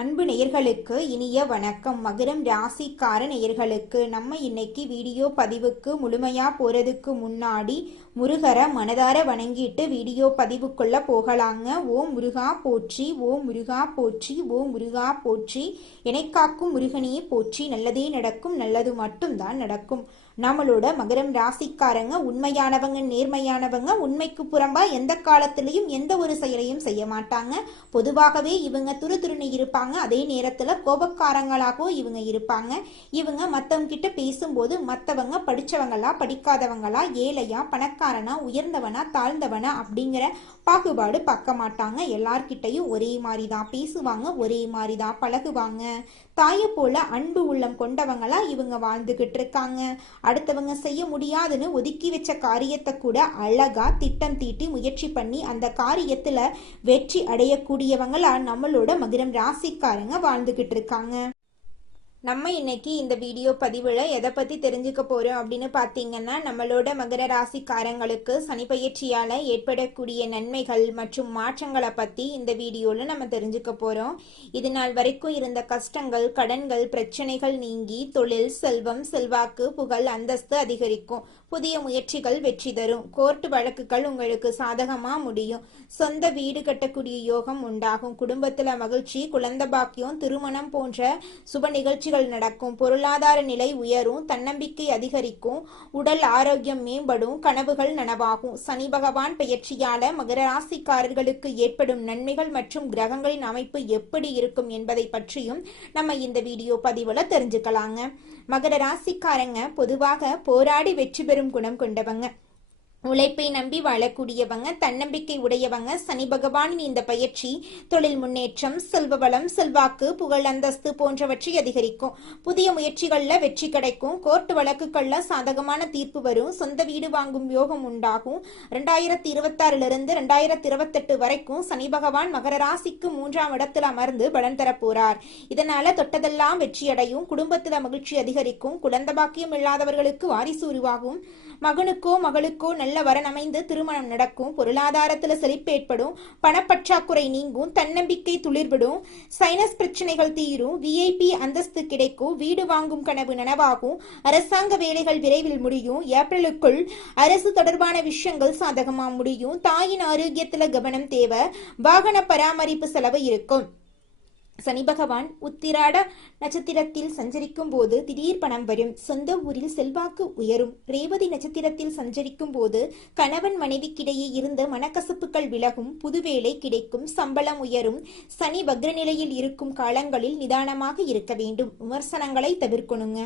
அன்பு நேயர்களுக்கு இனிய வணக்கம். மகரம் ராசிக்கார நேயர்களுக்கு நம்ம இன்னைக்கு வீடியோ பதிவுக்கு முழுமையா போறதுக்கு முன்னாடி முருகரை மனதார வணங்கிட்டு வீடியோ பதிவுக்குள்ள போகலாங்க. ஓம் முருகா போற்றி, ஓம் முருகா போற்றி, ஓம் முருகா போற்றி, எனைக்காக்கும் முருகனையே போற்றி, நல்லதே நடக்கும், நல்லது மட்டும்தான் நடக்கும். நம்மளோட மகரம் ராசிக்காரங்க உண்மையானவங்க, நேர்மையானவங்க, உண்மைக்கு புறம்பா எந்த காலத்திலையும் எந்த ஒரு செயலையும் செய்ய மாட்டாங்க. பொதுவாகவே இவங்க துருதுருன்னு இருப்பாங்க. அதே நேரத்துல கோபக்காரங்களாகவும் இவங்க இருப்பாங்க. இவங்க மத்தவங்க கிட்ட பேசும்போது மத்தவங்க படிச்சவங்களா படிக்காதவங்களா, ஏழையா பணக்காரனா, உயர்ந்தவனா தாழ்ந்தவனா அப்படிங்கிற பாகுபாடு பார்க்க மாட்டாங்க. எல்லார்கிட்டையும் ஒரே மாதிரி தான் பேசுவாங்க, ஒரே மாதிரி தான் பழகுவாங்க. தாயை போல அன்பு உள்ளம் கொண்டவங்களா இவங்க வாழ்ந்துகிட்டு இருக்காங்க. அடுத்தவங்க செய்ய முடியாதுன்னு ஒதுக்கி வச்ச காரியத்தை கூட அழகா திட்டம் தீட்டி முயற்சி பண்ணி அந்த காரியத்துல வெற்றி அடையக்கூடியவங்களா நம்மளோட மகரம் ராசிக்காரங்க வாழ்ந்துகிட்டு இருக்காங்க. நம்ம இன்னைக்கு இந்த வீடியோ பதிவில் எதை பற்றி தெரிஞ்சுக்க போகிறோம் அப்படின்னு பார்த்தீங்கன்னா, நம்மளோட மகர ராசிக்காரங்களுக்கு சனி பயிற்சியால் ஏற்படக்கூடிய நன்மைகள் மற்றும் மாற்றங்களை பற்றி இந்த வீடியோவில் நம்ம தெரிஞ்சுக்க போகிறோம். இது நாள் வரைக்கும் இருந்த கஷ்டங்கள், கடன்கள், பிரச்சனைகள் நீங்கி தொழில், செல்வம், செல்வாக்கு, புகழ், அந்தஸ்து அதிகரிக்கும். புதிய முயற்சிகள் வெற்றி தரும். கோர்ட்டு வழக்குகள் உங்களுக்கு சாதகமாக முடியும். சொந்த வீடு கட்டக்கூடிய யோகம் உண்டாகும். குடும்பத்தில் மகிழ்ச்சி, குழந்தை பாக்கியம், திருமணம் போன்ற சுப நிகழ்ச்சிகள் நடக்கும். பொருளாதார நிலை உயரும். தன்னம்பிக்கை அதிகரிக்கும். உடல் ஆரோக்கியம் மேம்படும். கனவுகள் நனவாகும். சனி பகவான் பெயர்ச்சியால மகர ராசிக்காரர்களுக்கு ஏற்படும் நன்மைகள் மற்றும் கிரகங்களின் அமைப்பு எப்படி இருக்கும் என்பதை பற்றியும் நம்ம இந்த வீடியோ பதிவுல தெரிஞ்சுக்கலாங்க. மகர ராசிக்காரங்க பொதுவாக போராடி வெற்றி பெறும் குணம் கொண்டவங்க. உழைப்பை நம்பி வாழக்கூடியவங்க, தன்னம்பிக்கை உடையவங்க. சனி பகவானின் இந்த பயிற்சி தொழில் முன்னேற்றம், செல்வ வளம், செல்வாக்கு, புகழ், அந்தஸ்து போன்றவற்றை அதிகரிக்கும். புதிய முயற்சிகள்ல வெற்றி கிடைக்கும். கோர்ட்டு வழக்குகள்ல சாதகமான தீர்ப்பு வரும். சொந்த வீடு வாங்கும் யோகம் உண்டாகும். 2026 2028 வரைக்கும் சனி பகவான் மகர ராசிக்கு 3ஆம் இடத்தில் அமர்ந்து பலன் தரப்போறார். இதனால தொட்டதெல்லாம் வெற்றியடையும். குடும்பத்துல மகிழ்ச்சி அதிகரிக்கும். குழந்தை பாக்கியம் இல்லாதவர்களுக்கு வாரிசு உருவாகும். மகனுக்கோ மகளுக்கோ நல்ல வரன் அமைந்து திருமணம் நடக்கும். பொருளாதாரத்துல செழிப்பு ஏற்படும். பணப்பற்றாக்குறை நீங்கும். தன்னம்பிக்கை துளிர்விடும். சைனஸ் பிரச்சனைகள் தீரும். விஐபி அந்தஸ்து கிடைக்கும். வீடு வாங்கும் கனவு நனவாகும். அரசாங்க வேலைகள் விரைவில் முடியும். ஏப்ரலுக்குள் அரசு தொடர்பான விஷயங்கள் சாதகமா முடியும். தாயின் ஆரோக்கியத்துல கவனம் தேவை. வாகன பராமரிப்பு செலவு இருக்கும். சனி பகவான் உத்திராட நட்சத்திரத்தில் சஞ்சரிக்கும் போது திடீர் பணம் வரும். சொந்த ஊரில் செல்வாக்கு உயரும். ரேவதி நட்சத்திரத்தில் சஞ்சரிக்கும் போது கணவன் மனைவிக்கிடையே இருந்த மனக்கசப்புகள் விலகும். புது வேலை கிடைக்கும். சம்பளம் உயரும். சனி வக்ர நிலையில் இருக்கும் காலங்களில் நிதானமாக இருக்க வேண்டும். விமர்சனங்களை தவிர்க்கணுங்க.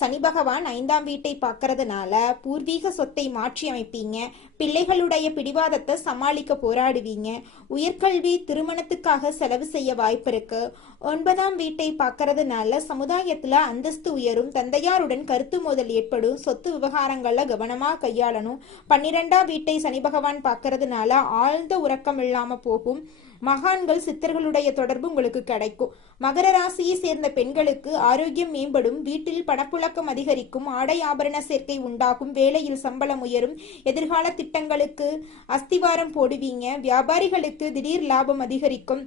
சனி பகவான் 5ஆம் வீட்டை பார்க்கறதுனால பூர்வீக சொத்தை மாற்றி அமைப்பீங்க. பிள்ளைகளுடைய பிடிவாதத்தை சமாளிக்க போராடுவீங்க. உயர்கல்வி, திருமணத்துக்காக செலவு செய்ய வாய்ப்பு இருக்கு. 9ஆம் வீட்டை பார்க்கறதுனால சமுதாயத்துல அந்தஸ்து உயரும். தந்தையாருடன் கருத்து மோதல் ஏற்படும். சொத்து விவகாரங்கள்ல கவனமா கையாளணும். 12ஆம் வீட்டை சனி பகவான் பார்க்கறதுனால ஆழ்ந்த உறக்கம் இல்லாம போகும். மகான்கள், சித்தர்களுடைய தொடர்பு உங்களுக்கு கிடைக்கும். மகர ராசியை சேர்ந்த பெண்களுக்கு ஆரோக்கியம் மேம்படும். வீட்டில் பணப்புழக்கம் அதிகரிக்கும். ஆடை ஆபரண சேர்க்கை உண்டாகும். வேலையில் சம்பளம் உயரும். எதிர்கால திட்டங்களுக்கு அஸ்திவாரம் போடுவீங்க. வியாபாரிகளுக்கு திடீர் லாபம் அதிகரிக்கும்.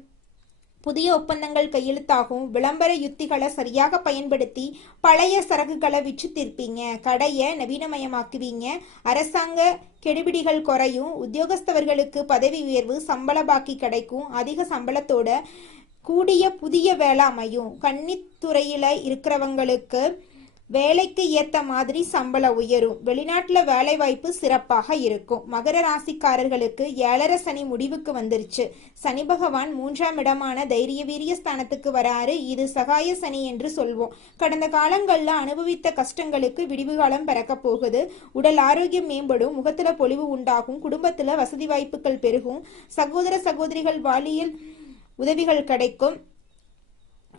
புதிய ஒப்பந்தங்கள் கையெழுத்தாகும். விளம்பர யுத்திகளை சரியாக பயன்படுத்தி பழைய சரக்குகளை விற்று தீர்ப்பீங்க. கடையை நவீனமயமாக்குவீங்க. அரசாங்க கெடுபிடிகள் குறையும். உத்தியோகஸ்தவர்களுக்கு பதவி உயர்வு, சம்பள பாக்கி கிடைக்கும். அதிக சம்பளத்தோட கூடிய புதிய வேலை அமையும். கன்னித்துறையில இருக்கிறவங்களுக்கு வேலைக்கு ஏத்த மாதிரி சம்பளம் உயரும். வெளிநாட்டுல வேலை வாய்ப்பு சிறப்பாக இருக்கும். மகர ராசிக்காரர்களுக்கு 7.5 சனி முடிவுக்கு வந்துருச்சு. சனி பகவான் 3ஆம் இடமான தைரிய வீரிய ஸ்தானத்துக்கு வராரு. இது சகாய சனி என்று சொல்வோம். கடந்த காலங்கள்ல அனுபவித்த கஷ்டங்களுக்கு விடிவு காலம் பிறக்க போகுது. உடல் ஆரோக்கியம் மேம்படும். முகத்துல பொலிவு உண்டாகும். குடும்பத்துல வசதி வாய்ப்புகள் பெருகும். சகோதர சகோதரிகள் வாலியல் உதவிகள் கிடைக்கும்.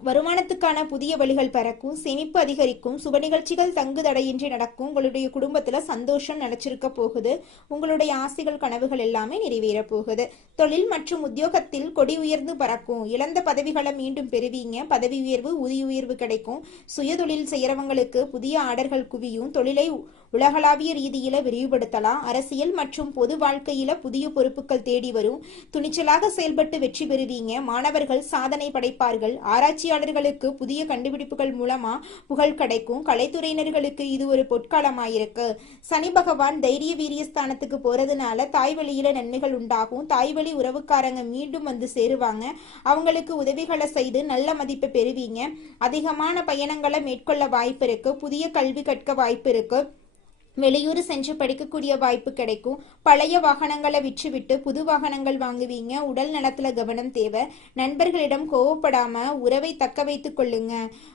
வருமானத்துக்கான புதிய வழிகள் பிறக்கும். சேமிப்பு அதிகரிக்கும். சுப நிகழ்ச்சிகள் தங்கு தடையின்றி நடக்கும். உங்களுடைய குடும்பத்துல சந்தோஷம் நினைச்சிருக்க போகுது. உங்களுடைய ஆசைகள், கனவுகள் எல்லாமே நிறைவேற போகுது. தொழில் மற்றும் உத்தியோகத்தில் கொடி உயர்ந்து பறக்கும். இழந்த பதவிகளை மீண்டும் பெறுவீங்க. பதவி உயர்வு, ஊதிய உயர்வு கிடைக்கும். சுய தொழில் செய்யறவங்களுக்கு புதிய ஆர்டர்கள் குவியும். தொழிலை உலகளாவிய ரீதியில விரிவுபடுத்தலாம். அரசியல் மற்றும் பொது வாழ்க்கையில புதிய பொறுப்புகள் தேடி வரும். துணிச்சலாக செயல்பட்டு வெற்றி பெறுவீங்க. மாணவர்கள் சாதனை படைப்பார்கள். ஆராய்ச்சியாளர்களுக்கு புதிய கண்டுபிடிப்புகள் மூலமா புகழ் கிடைக்கும். கலைத்துறையினர்களுக்கு இது ஒரு பொற்காலமாயிருக்கு. சனி பகவான் தைரிய வீரியஸ்தானத்துக்கு போறதுனால தாய் வழியில நன்மைகள் உண்டாகும். தாய் வழி உறவுக்காரங்க மீண்டும் வந்து சேருவாங்க. அவங்களுக்கு உதவிகளை செய்து நல்ல மதிப்பை பெறுவீங்க. அதிகமான பயணங்களை மேற்கொள்ள வாய்ப்பு இருக்கு. புதிய கல்வி கற்க வாய்ப்பு இருக்கு. வெளியூர் சென்று படிக்கக்கூடிய வாய்ப்பு கிடைக்கும். பழைய வாகனங்களை விற்றுவிட்டு புது வாகனங்கள் வாங்குவீங்க. உடல் நலத்துல கவனம் தேவை. நண்பர்களிடம் கோவப்படாம உறவை தக்க வைத்துக் கொள்ளுங்க.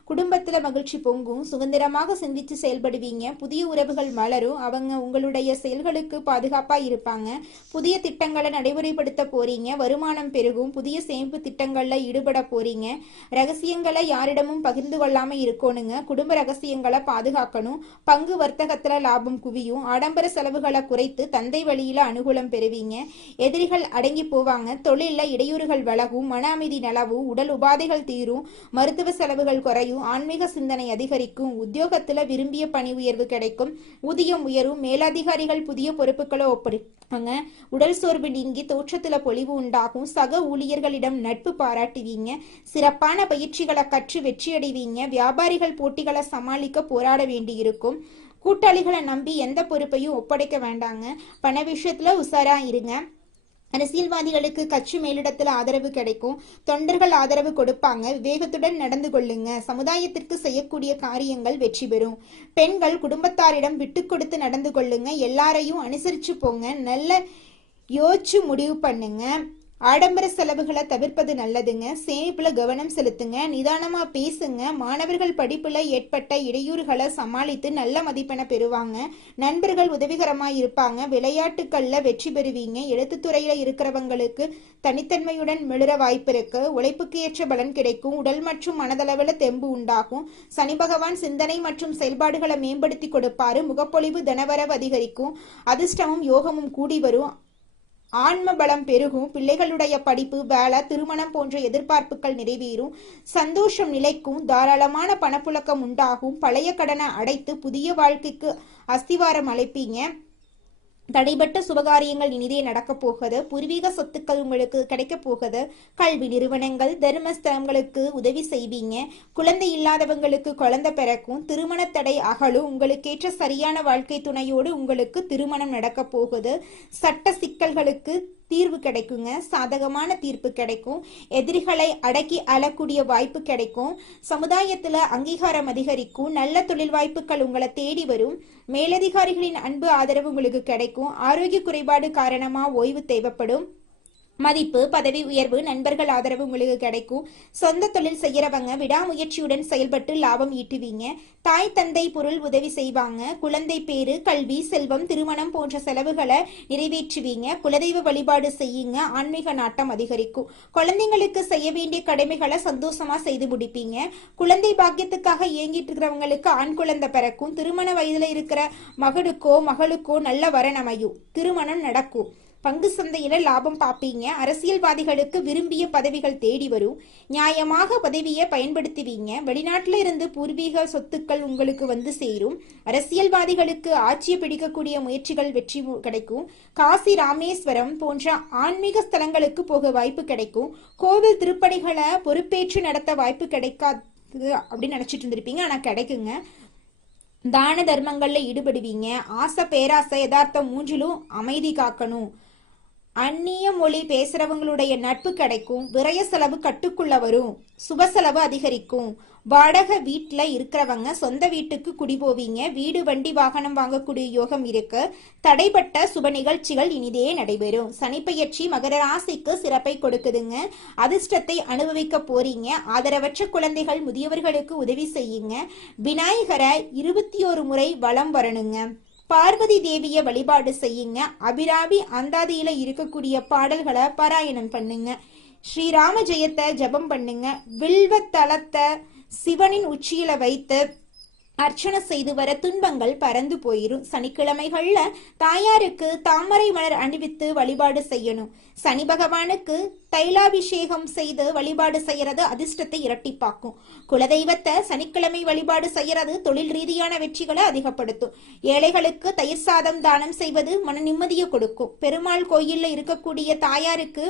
குடும்பத்துல மகிழ்ச்சி பொங்கும். சுதந்திரமாக சிந்தித்து செயல்படுவீங்க. புதிய உறவுகள் மலரும். அவங்க உங்களுடைய செயல்களுக்கு பாதுகாப்பா இருப்பாங்க. புதிய திட்டங்களை நடைமுறைப்படுத்த போறீங்க. வருமானம் பெருகும். புதிய சேமிப்பு திட்டங்கள்ல ஈடுபட போறீங்க. ரகசியங்களை யாரிடமும் பகிர்ந்து கொள்ளாம இருக்கணுங்க. குடும்ப ரகசியங்களை பாதுகாக்கணும். பங்கு வர்த்தகத்துல லாபம் குவியும். ஆடம்பர செலவுகளை குறைத்து தந்தை வழியில அனுகூலம் பெறுவீங்க. எதிரிகள் அடங்கி போவாங்க. தொழில இடையூறுகள் விலகும். மன அமைதி நிலவும். உடல் உபாதைகள் தீரும். மருத்துவ செலவுகள் குறையும். ஆன்மீக சிந்தனை அதிகரிக்கும். உத்தியோகத்துல விரும்பிய பணி உயர்வு கிடைக்கும். ஊதியம் உயரும். மேலதிகாரிகள் புதிய பொறுப்புகளை ஒப்படைப்பாங்க. உடல் சோர்வு நீங்கி தோற்றத்துல பொலிவு உண்டாகும். சக ஊழியர்களிடம் நட்பு பாராட்டுவீங்க. சிறப்பான பயிற்சிகளை கற்று வெற்றியடைவீங்க. வியாபாரிகள் போட்டிகளை சமாளிக்க போராட வேண்டியிருக்கும். கூட்டாளிகளை நம்பி எந்த பொறுப்பையும் ஒப்படைக்க வேண்டாங்க. பண விஷயத்துல உசாரா இருங்க. அரசியல்வாதிகளுக்கு கட்சி மேலிடத்துல ஆதரவு கிடைக்கும். தொண்டர்கள் ஆதரவு கொடுப்பாங்க. விவேகத்துடன் நடந்து கொள்ளுங்க. சமுதாயத்திற்கு செய்யக்கூடிய காரியங்கள் வெற்றி பெறும். பெண்கள் குடும்பத்தாரிடம் விட்டு கொடுத்து நடந்து கொள்ளுங்க. எல்லாரையும் அனுசரிச்சு போங்க. நல்ல யோசிச்சு முடிவு பண்ணுங்க. ஆடம்பர செலவுகளை தவிர்ப்பது நல்லதுங்க. சேமிப்புல கவனம் செலுத்துங்க. நிதானமா பேசுங்க. மாணவர்கள் படிப்புல ஏற்பட்ட இடையூறுகளை சமாளித்து நல்ல மதிப்பென பெறுவாங்க. நண்பர்கள் உதவிகரமா இருப்பாங்க. விளையாட்டுக்கள்ல வெற்றி பெறுவீங்க. எழுத்துத்துறையில இருக்கிறவங்களுக்கு தனித்தன்மையுடன் மிளற வாய்ப்பு இருக்கு. உழைப்புக்கு ஏற்ற பலன் கிடைக்கும். உடல் மற்றும் மனதளவுல தெம்பு உண்டாகும். சனி பகவான் சிந்தனை மற்றும் செயல்பாடுகளை மேம்படுத்தி கொடுப்பாரு. முகப்பொழிவு தனவரவு அதிகரிக்கும். அதிர்ஷ்டமும் யோகமும் கூடி வரும். ஆன்ம பலம் பெருகும். பிள்ளைகளுடைய படிப்பு, வேலை, திருமணம் போன்ற எதிர்பார்ப்புகள் நிறைவேறும். சந்தோஷம் நிலைக்கும். தாராளமான பணப்புழக்கம் உண்டாகும். பழைய கடனை அடைத்து புதிய வாழ்க்கைக்கு அஸ்திவாரம் அழைப்பீங்க. தடைபட்ட சுபகாரியங்கள் இனிதே நடக்க போகுது. பூர்வீக சொத்துக்கள் உங்களுக்கு கிடைக்க போகுது. கல்வி நிறுவனங்கள், தர்மஸ்தலங்களுக்கு உதவி செய்வீங்க. குழந்தை இல்லாதவங்களுக்கு குழந்தை பிறக்கும். திருமண தடை அகலும். உங்களுக்கேற்ற சரியான வாழ்க்கை துணையோடு உங்களுக்கு திருமணம் நடக்க போகுது. சட்ட சிக்கல்களுக்கு தீர்வு கிடைக்குங்க. சாதகமான தீர்ப்பு கிடைக்கும். எதிரிகளை அடக்கி அழக்கூடிய வாய்ப்பு கிடைக்கும். சமுதாயத்துல அங்கீகாரம் அதிகரிக்கும். நல்ல தொழில் வாய்ப்புகள் உங்களை தேடி வரும். மேலதிகாரிகளின் அன்பு ஆதரவு உங்களுக்கு கிடைக்கும். ஆரோக்கிய குறைபாடு காரணமா ஓய்வு தேவைப்படும். மதிப்பு, பதவி உயர்வு, நண்பர்கள் ஆதரவு உங்களுக்கு கிடைக்கும். சொந்த தொழில் செய்யறவங்க விடாமுயற்சியுடன் செயல்பட்டு லாபம் ஈட்டுவீங்க. தாய் தந்தை பொருள் உதவி செய்வாங்க. குழந்தை பேரு, கல்வி, செல்வம், திருமணம் போன்ற செலவுகளை நிறைவேற்றுவீங்க. குலதெய்வ வழிபாடு செய்யுங்க. ஆன்மீக நாட்டம் அதிகரிக்கும். குழந்தைங்களுக்கு செய்ய வேண்டிய கடமைகளை சந்தோஷமா செய்து முடிப்பீங்க. குழந்தை பாக்கியத்துக்காக இயங்கிட்டு இருக்கிறவங்களுக்கு ஆண் குழந்தை பிறக்கும். திருமண வயதுல இருக்கிற மகனுக்கோ மகளுக்கோ நல்ல வரன் அமையும். திருமணம் நடக்கும். பங்கு சந்தையில லாபம் பார்ப்பீங்க. அரசியல்வாதிகளுக்கு விரும்பிய பதவிகள் தேடி வரும். நியாயமாக பதவியை பயன்படுத்துவீங்க. வெளிநாட்டுல இருந்து பூர்வீக சொத்துக்கள் உங்களுக்கு வந்து சேரும். அரசியல்வாதிகளுக்கு ஆட்சியை பிடிக்கக்கூடிய முயற்சிகள் வெற்றி கிடைக்கும். காசி, ராமேஸ்வரம் போன்ற ஆன்மீக ஸ்தலங்களுக்கு போக வாய்ப்பு கிடைக்கும். கோவில் திருப்பணிகளை பொறுப்பேற்று நடத்த வாய்ப்பு கிடைக்காது அப்படின்னு நினைச்சிட்டு இருந்திருப்பீங்க. ஆனா கிடைக்குங்க. தான தர்மங்கள்ல ஈடுபடுவீங்க. ஆசை, பேராசை, யதார்த்தம் மூன்றிலும் அமைதி காக்கணும். அந்நிய மொழி பேசுறவங்களுடைய நட்பு கிடைக்கும். விரய செலவு கட்டுக்குள்ள வரும். சுப செலவு அதிகரிக்கும். வாடகை வீட்டுல இருக்கிறவங்க சொந்த வீட்டுக்கு குடி போவீங்க. வீடு, வண்டி, வாகனம் வாங்கக்கூடிய யோகம் இருக்கு. தடைப்பட்ட சுப நிகழ்ச்சிகள் இனிதே நடைபெறும். சனிப்பெயர்ச்சி மகர ராசிக்கு சிறப்பை கொடுக்குதுங்க. அதிர்ஷ்டத்தை அனுபவிக்க போறீங்க. ஆதரவற்ற குழந்தைகள், முதியவர்களுக்கு உதவி செய்யுங்க. விநாயகரை 21 முறை வலம் வரணுங்க. பார்வதி தேவிய வழிபாடு செய்யுங்க. அபிராமி அந்தாதியில இருக்கக்கூடிய பாடல்களை பாராயணம் பண்ணுங்க. ஸ்ரீராம ஜெயத்தை ஜபம் பண்ணுங்க. வில்வ தலத்தை சிவனின் உச்சியில வைத்து அர்ச்சனை செய்து வர துன்பங்கள் பறந்து போயிரும். சனிக்கிழமைகள்ல தாயாருக்கு தாமரை மலர் அணிவித்து வழிபாடு செய்யணும். சனி பகவானுக்கு தைலாபிஷேகம் செய்து வழிபாடு செய்யறது அதிர்ஷ்டத்தை இரட்டிப்பாக்கும். குலதெய்வத்தை சனிக்கிழமை வழிபாடு செய்யறது தொழில் ரீதியான வெற்றிகளை அதிகப்படுத்தும். ஏழைகளுக்கு தயிர் சாதம் தானம் செய்வது மன நிம்மதியை கொடுக்கும். பெருமாள் கோயில்ல இருக்கக்கூடிய தாயாருக்கு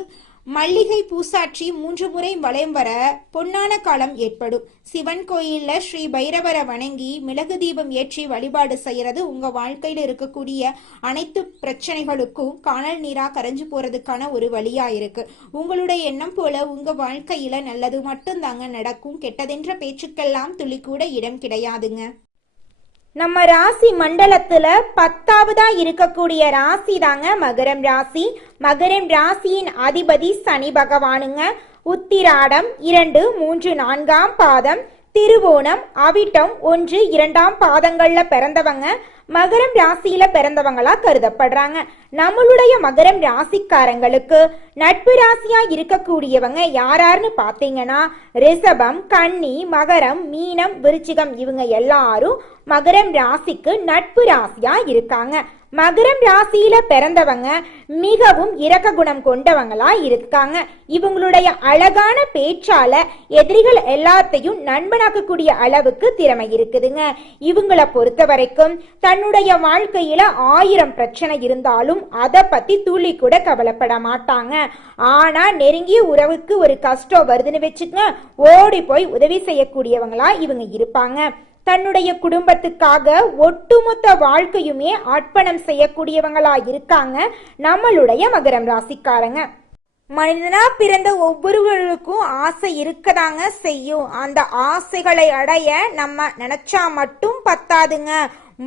மல்லிகை பூசாட்சி 3 முறை வலம் வர பொன்னான காலம் ஏற்படும். சிவன் கோயில்ல ஸ்ரீ பைரவரை வணங்கி மிளகு தீபம் ஏற்றி வழிபாடு செய்யறது உங்க வாழ்க்கையில இருக்கக்கூடிய அனைத்து பிரச்சனைகளுக்கும் காணல் நீரா கரைஞ்சு போறதுக்கான ஒரு வழியா இருக்கு. உங்களுடைய எண்ணம் போல உங்க வாழ்க்கையில நல்லது மட்டும் தாங்க நடக்கும். கெட்டதென்ற பேச்சுக்கெல்லாம் துளி கூட இடம் கிடையாதுங்க. நம்ம ராசி மண்டலத்துல 10ஆவதா இருக்கக்கூடிய ராசி தாங்க மகரம் ராசி. மகரம் ராசியின் அதிபதி சனி பகவானுங்க. உத்திராடம் 2, 3, 4ஆம் பாதம், திருவோணம், அவிட்டம் 1, 2ஆம் பாதங்கள்ல பிறந்தவங்க மகரம் ராசியில பிறந்தவங்களா கருதப்படுறாங்க. நம்மளுடைய மகரம் ராசிக்காரங்களுக்கு நட்பு ராசியா இருக்கக்கூடியவங்க யாராருன்னு பாத்தீங்கன்னா ரிஷபம், கன்னி, மகரம், மீனம், விருச்சிகம் இவங்க எல்லாரும் மகரம் ராசிக்கு நட்பு ராசியா இருக்காங்க. மகரம் ராசியில பிறந்தவங்க மிகவும் இரக்க குணம் கொண்டவங்களா இருக்காங்க. இவங்களுடைய அழகான பேச்சால எதிரிகள் எல்லாத்தையும் நண்பனாக்கக்கூடிய அளவுக்கு திறமை இருக்குதுங்க. இவங்களை பொறுத்த வரைக்கும் தன்னுடைய வாழ்க்கையில 1000 பிரச்சனை இருந்தாலும் அதை பத்தி துளி கூட கவலைப்பட மாட்டாங்க. ஆனா நெருங்கிய உறவுக்கு ஒரு கஷ்டம் வருதுன்னு வச்சுக்கங்க, ஓடி போய் உதவி செய்யக்கூடியவங்களா இவங்க இருப்பாங்க. தன்னுடைய குடும்பத்துக்காக ஒட்டுமொத்த வாழ்க்கையுமே அர்ப்பணம் செய்யக்கூடியவங்களா இருக்காங்க நம்மளுடைய மகரம் ராசிக்காரங்க. மனிதனா பிறந்த ஒவ்வொருவருக்கும் ஆசை இருக்கதாங்க செய்யும். அந்த ஆசைகளை அடைய நம்ம நினைச்சா மட்டும் பத்தாதுங்க.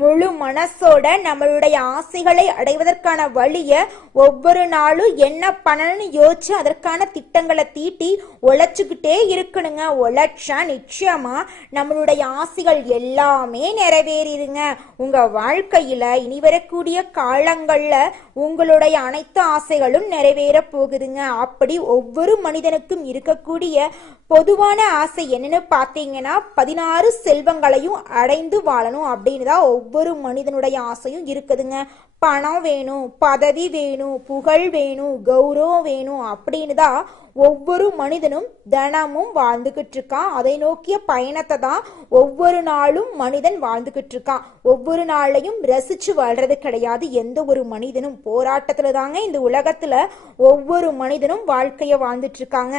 முழு மனசோட நம்மளுடைய ஆசைகளை அடைவதற்கான வழிய ஒவ்வொரு நாளும் என்ன பண்ணணும்னு யோசிச்சு அதற்கான திட்டங்களை தீட்டி உழைச்சுக்கிட்டே இருக்கணுங்க. உழைச்சா நிச்சயமா நம்மளுடைய ஆசைகள் எல்லாமே நிறைவேறிடுங்க. உங்க வாழ்க்கையில இனி வரக்கூடிய காலங்கள்ல உங்களுடைய அனைத்து ஆசைகளும் நிறைவேற போகுதுங்க. அப்படி ஒவ்வொரு மனிதனுக்கும் இருக்கக்கூடிய பொதுவான ஆசை என்னன்னு பார்த்தீங்கன்னா 16 செல்வங்களையும் அடைந்து வாழணும் அப்படின்னு தான் ஒவ்வொரு மனிதனுடைய ஆசையும் இருக்குதுங்க. பணம் வேணும், பதவி வேணும், புகழ் வேணும், கௌரவம் வேணும் அப்படின்னு தான் ஒவ்வொரு மனிதனும் தினமும் வாழ்ந்துகிட்டு இருக்கான். அதை நோக்கிய பயணத்தை தான் ஒவ்வொரு நாளும் மனிதன் வாழ்ந்துகிட்டு இருக்கான். ஒவ்வொரு நாளையும் ரசிச்சு வாழ்றது கிடையாது எந்த ஒரு மனிதனும். போராட்டத்துல தாங்க இந்த உலகத்துல ஒவ்வொரு மனிதனும் வாழ்க்கைய வாழ்ந்துட்டு இருக்காங்க.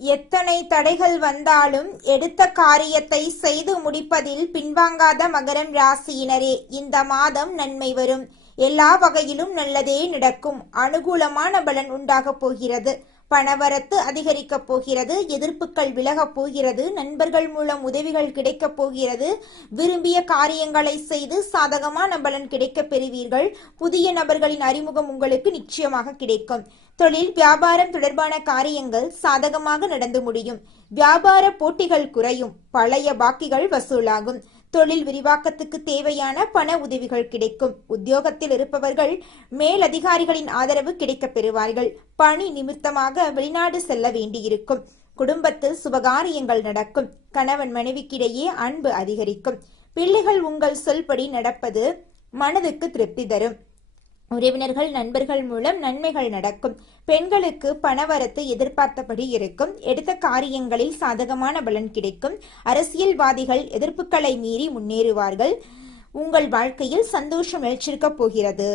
எத்தனை தடைகள் வந்தாலும் எடுத்த காரியத்தை செய்து முடிப்பதில் பின்வாங்காத மகரம் ராசியினரே, இந்த மாதம் நன்மை வரும். எல்லா வகையிலும் நல்லதே நடக்கும். அனுகூலமான பலன் உண்டாக போகிறது. பணவரத்து அதிகரிக்க போகிறது. எதிர்ப்புகள் விலக போகிறது. நண்பர்கள் மூலம் உதவிகள் கிடைக்க போகிறது. விரும்பிய காரியங்களை செய்து சாதகமான பலன் கிடைக்க பெறுவீர்கள். புதிய நபர்களின் அறிமுகம் உங்களுக்கு நிச்சயமாக கிடைக்கும். தொழில் வியாபாரம் தொடர்பான காரியங்கள் சாதகமாக நடந்து முடியும். வியாபார போட்டிகள் குறையும். பழைய பாக்கிகள் வசூலாகும். தொழில் விரிவாக்கத்துக்கு தேவையான பண உதவிகள் கிடைக்கும். உத்தியோகத்தில் இருப்பவர்கள் மேலதிகாரிகளின் ஆதரவு கிடைக்க பெறுவார்கள். பணி நிமித்தமாக வெளிநாடு செல்ல வேண்டியிருக்கும். குடும்பத்தில் சுபகாரியங்கள் நடக்கும். கணவன் மனைவிக்கிடையே அன்பு அதிகரிக்கும். பிள்ளைகள் உங்கள் சொல்படி நடப்பது மனதுக்கு திருப்தி தரும். உறவினர்கள் நண்பர்கள் மூலம் நன்மைகள் நடக்கும். பெண்களுக்கு பணவரத்து எதிர்பார்த்தபடி இருக்கும். எடுத்த காரியங்களில் சாதகமான பலன் கிடைக்கும். அரசியல்வாதிகள் எதிர்ப்புகளை மீறி முன்னேறுவார்கள். உங்கள் வாழ்க்கையில் சந்தோஷம் நிலைச்சிருக்க போகிறது.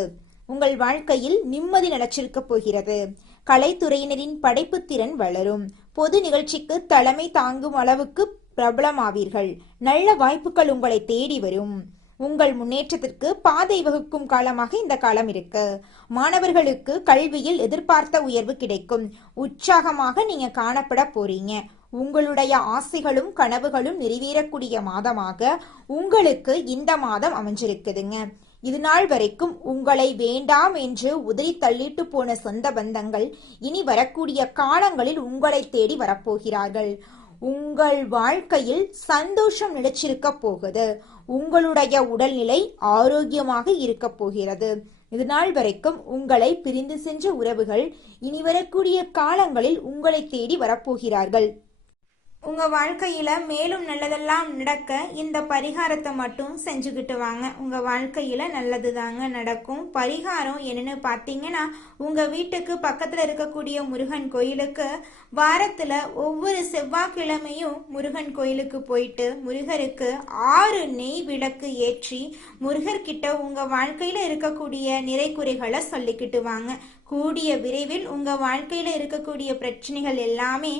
உங்கள் வாழ்க்கையில் நிம்மதி நிலைச்சிருக்க போகிறது. கலைத்துறையினரின் படைப்பு திறன் வளரும். பொது நிகழ்ச்சிக்கு தலைமை தாங்கும் அளவுக்கு பிரபலமாவீர்கள். நல்ல வாய்ப்புகள் உங்களை தேடி வரும். உங்கள் முன்னேற்றத்திற்கு பாதை வகுக்கும் காலமாக இந்த காலம் இருக்கு. மாணவர்களுக்கு கல்வியில் எதிர்பார்த்த உயர்வு கிடைக்கும். உற்சாகமாக நீங்க காணப்பட போறீங்க. உங்களுடைய ஆசைகளும் கனவுகளும் நிறைவேறக்கூடிய மாதமாக உங்களுக்கு இந்த மாதம் அமைஞ்சிருக்குதுங்க. இது நாள் வரைக்கும் உங்களை வேண்டாம் என்று உதறி தள்ளிட்டு போன சொந்த பந்தங்கள் இனி வரக்கூடிய காலங்களில் உங்களை தேடி வரப்போகிறார்கள். உங்கள் வாழ்க்கையில் சந்தோஷம் நிலைச்சிருக்க போகுது. உங்களுடைய உடல்நிலை ஆரோக்கியமாக இருக்க போகிறது. இது நாள் வரைக்கும் உங்களை பிரிந்து சென்ற உறவுகள் இனி வரக்கூடிய காலங்களில் உங்களை தேடி வரப்போகிறார்கள். உங்க வாழ்க்கையில மேலும் நல்லதெல்லாம் நடக்க இந்த பரிகாரத்தை மட்டும் செஞ்சுக்கிட்டு வாங்க. உங்க வாழ்க்கையில நல்லது தாங்க நடக்கும். பரிகாரம் என்னன்னு பார்த்தீங்கன்னா, உங்க வீட்டுக்கு பக்கத்துல இருக்கக்கூடிய முருகன் கோயிலுக்கு வாரத்துல ஒவ்வொரு செவ்வாய்க்கிழமையும் முருகன் கோயிலுக்கு போயிட்டு முருகருக்கு 6 நெய் விளக்கு ஏற்றி முருகர்கிட்ட உங்க வாழ்க்கையில இருக்கக்கூடிய நிறைகுறைகளை சொல்லிக்கிட்டு வாங்க. கூடிய விரைவில் உங்க வாழ்க்கையில இருக்கக்கூடிய பிரச்சனைகள் எல்லாமே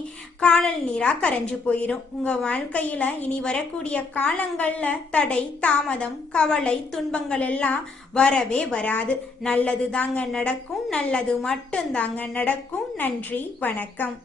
காணல் நீரா கரைஞ்சு போயிடும். உங்க வாழ்க்கையில இனி வரக்கூடிய காலங்கள்ல தடை, தாமதம், கவலை, துன்பங்கள் எல்லாம் வரவே வராது. நல்லது தாங்க நடக்கும். நல்லது மட்டும் தாங்க நடக்கும். நன்றி, வணக்கம்.